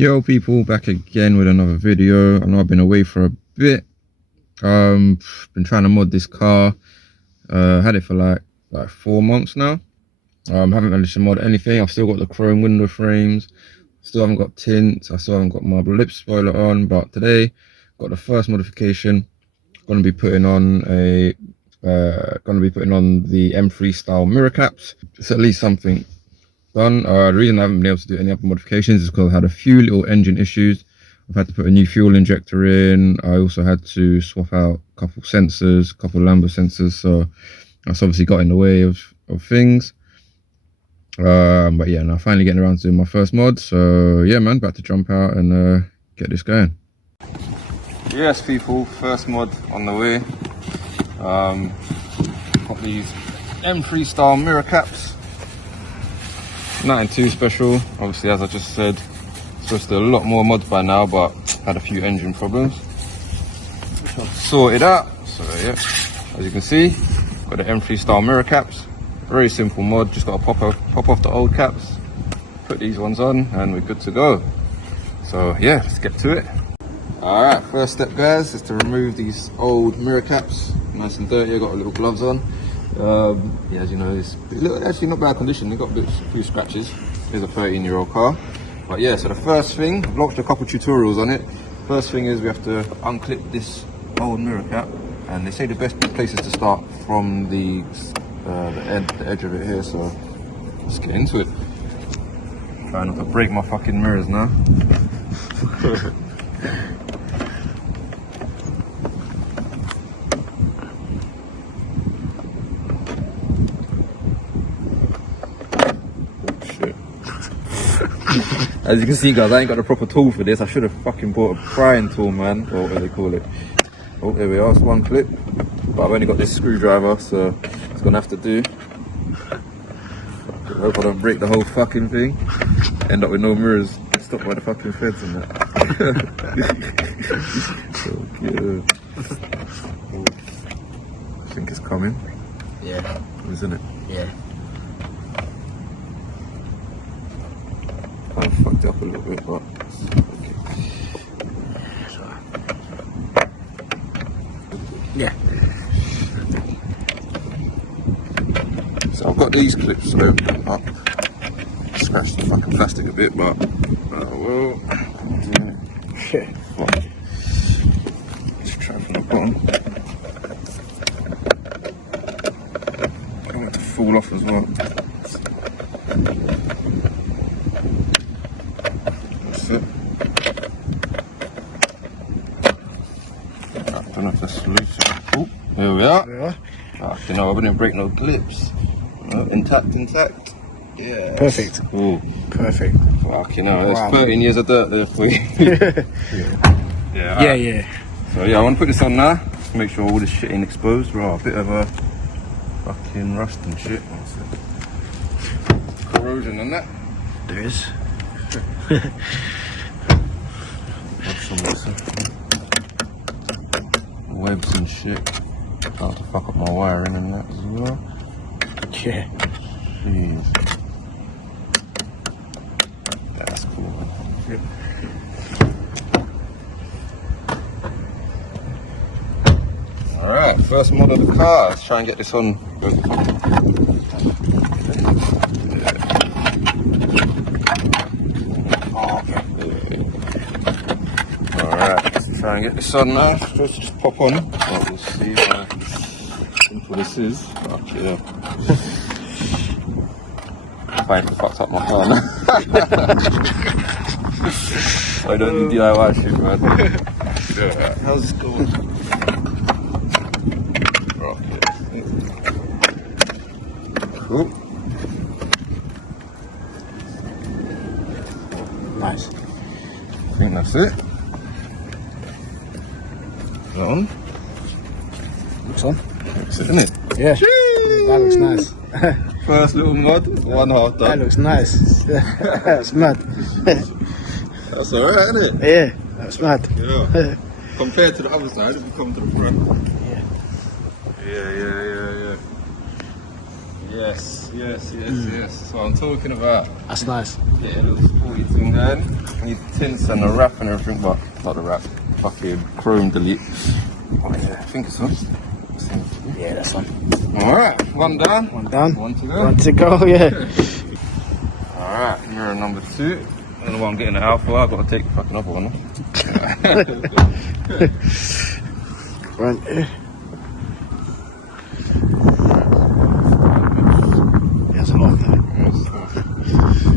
Yo people, back again with another video. I know I've been away for a bit. Been trying to mod this car. Had it for like 4 months now. Haven't managed to mod anything. I've still got the chrome window frames, still haven't got tints, I still haven't got marble lip spoiler on. But today got the first modification. Gonna be putting on the M3 style mirror caps. It's at least something done. The reason I haven't been able to do any other modifications is because I had a few little engine issues. I've had to put a new fuel injector in. I also had to swap out a couple sensors, a couple Lambo sensors, so that's obviously got in the way of things. But yeah, now finally getting around to doing my first mod. So yeah man, about to jump out and get this going. Yes people, first mod on the way. Got these M3 style mirror caps. Nothing too special, obviously, as I just said. Supposed to do a lot more mods by now, but had a few engine problems which I've sorted out. So yeah, as you can see, got the M3 style mirror caps. Very simple mod, just got to pop off the old caps, put these ones on, and we're good to go. So yeah, let's get to it. Alright, first step guys is to remove these old mirror caps. Nice and dirty, I've got little gloves on. Yeah, as you know, it's actually not bad condition. They've got a few scratches. It's a 13-year-old car. But yeah, so the first thing, I've watched a couple tutorials on it. First thing is we have to unclip this old mirror cap, and they say the best place is to start from the edge of it here. So let's get into it. Try not to break my fucking mirrors now. As you can see guys, I ain't got a proper tool for this. I should have fucking bought a prying tool, man, or what do they call it. Oh, there we are, it's one clip. But I've only got this screwdriver, so it's gonna have to do. I hope I don't break the whole fucking thing. End up with no mirrors, stopped by the fucking feds and that. So cute. I think it's coming. Yeah. Isn't it? Yeah. I fucked up a little bit, but okay. Yeah. So I've got these clips open up. Scratched the fucking plastic a bit, but well. Shit. Let's try from the bottom. I don't want it to fall off as well. I don't know if that's loose. Oh, here we are. Yeah. You know, I wouldn't break no clips. Intact. Yeah. Perfect. Cool. Perfect. Fuck, you know, there's Wow. 13 years of dirt there for you. Yeah. Yeah. So yeah, I want to put this on now. Just make sure all this shit ain't exposed. Right, a bit of a fucking rust and shit. Corrosion and that. There is. Some webs and shit. Start to fuck up my wiring and that as well. Yeah. Jeez. That's cool. Yep. Alright, first mod of the car. Let's try and get this on. Alright, let's try and get this on now. Supposed to just pop on. We'll see how simple this is. Fuck yeah. I fucked up my car now. I don't do DIY shit, man. Yeah. How's this going? Cool. Nice. I think that's it. Is that on? Looks on. Looks it, isn't it? Yeah. That looks nice. First little mod, one half done. That looks nice. That's mad. That's alright, isn't it? Yeah, that's mad. Yeah. Compared to the other side, if we come to the front. Yeah. Yeah. Yes. That's what I'm talking about. That's nice. Yeah, a little sporty thing going. Need tints and a wrap and everything, but not the wrap. Fucking chrome delete. Oh yeah, I think it's on. Yeah, that's on. Alright, one down. One down. One to go. One to go, yeah. Alright, mirror number 2. I don't know why I'm getting the alpha, I've got to take the fucking other one. Front. There's a lot there.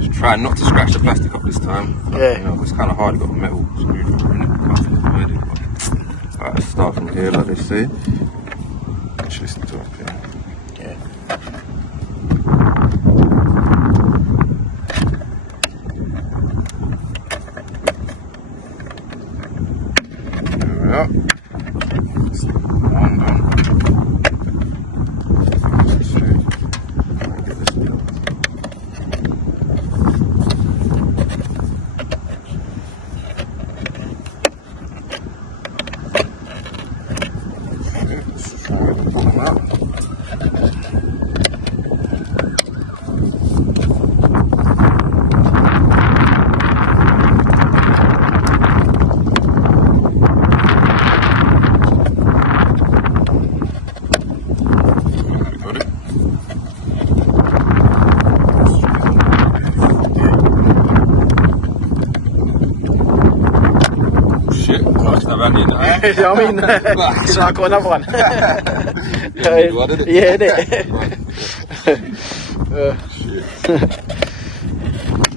Just try not to scratch the plastic up this time. Yeah. You know, it's kind of hard, you've got a metal screwdriver in it. Alright, let's start from here, like they say. Actually, listen to up here. Yeah. There we are. One done. Let's see. Get this built. Let's try to pull them out. Got it. Shit, gosh, that ran in. You know what I mean? So I got another one. Yeah, you wanted it. Yeah, innit? Shit.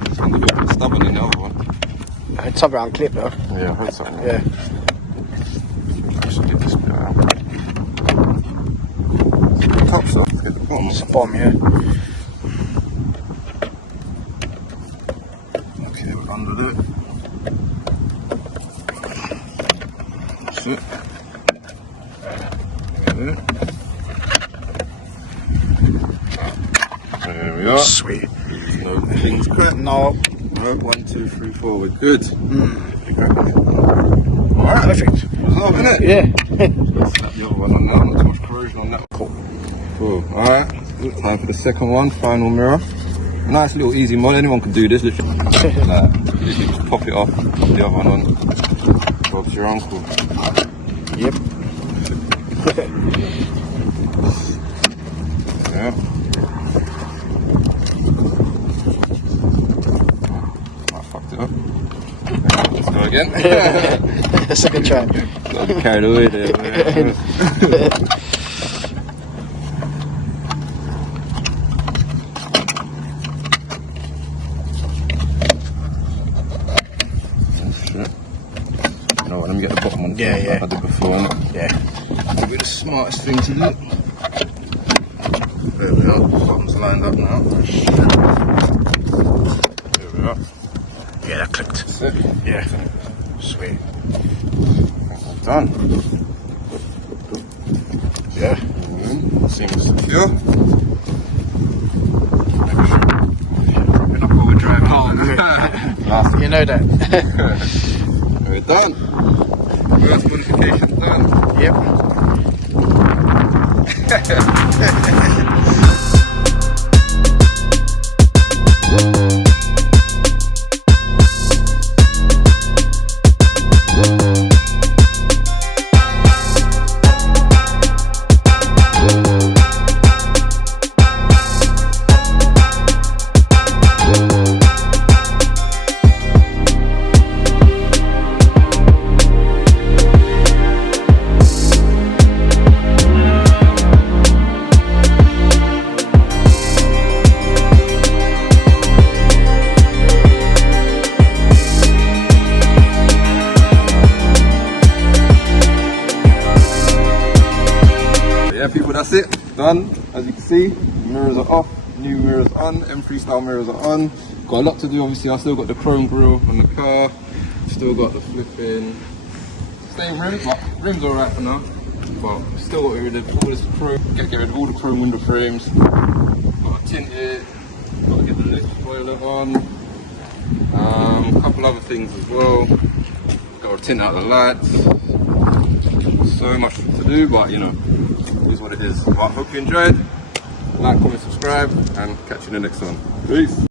It's gonna be a bit stubborn in the other one. It's something on clip though. Yeah, I heard something. Yeah. I should get this bit out. The top's off, let's get the bottom It's off. a bomb, yeah. Okay, we're under there. That's it. There we are. Sweet. No things cracked. No. No, 1, 2, 3, 4, we're good. Alright, perfect. Love, innit? Yeah. Let's slap the other one on now, not too much corrosion on that. Cool. Alright, time for the second one, final mirror. Nice little easy mod, anyone can do this, literally. Like, literally just pop it off, put the other one on. Bob's your uncle. Yep. Yeah. I fucked it up. Let's go again. Second try. Got to be carried away there, man. No, let me get the bottom one. Yeah, yeah. Like I did before. Yeah. Probably the smartest thing to do. There we are. Bottom's lined up now. There we are. Yeah, that clicked. That's it. Yeah. Sweet. Well done. Yeah. Seems secure. Dropping up overdrive. Oh, Last you know that. We're done. First modification done. Yep. Yeah, people, that's it. Done. As you can see, mirrors are off, new mirrors on, M3 style mirrors are on. Got a lot to do, obviously. I still got the chrome grille on the car, still got the flipping same rims, but rims alright for now. But still got to get rid of all this chrome, get rid of all the chrome window frames. Got to tint it, got to get the lift spoiler on. A couple other things as well. Got to tint out the lights. So much to do, but you know, it is what it is. But I hope you enjoyed. Like, comment, subscribe, and catch you in the next one. Peace.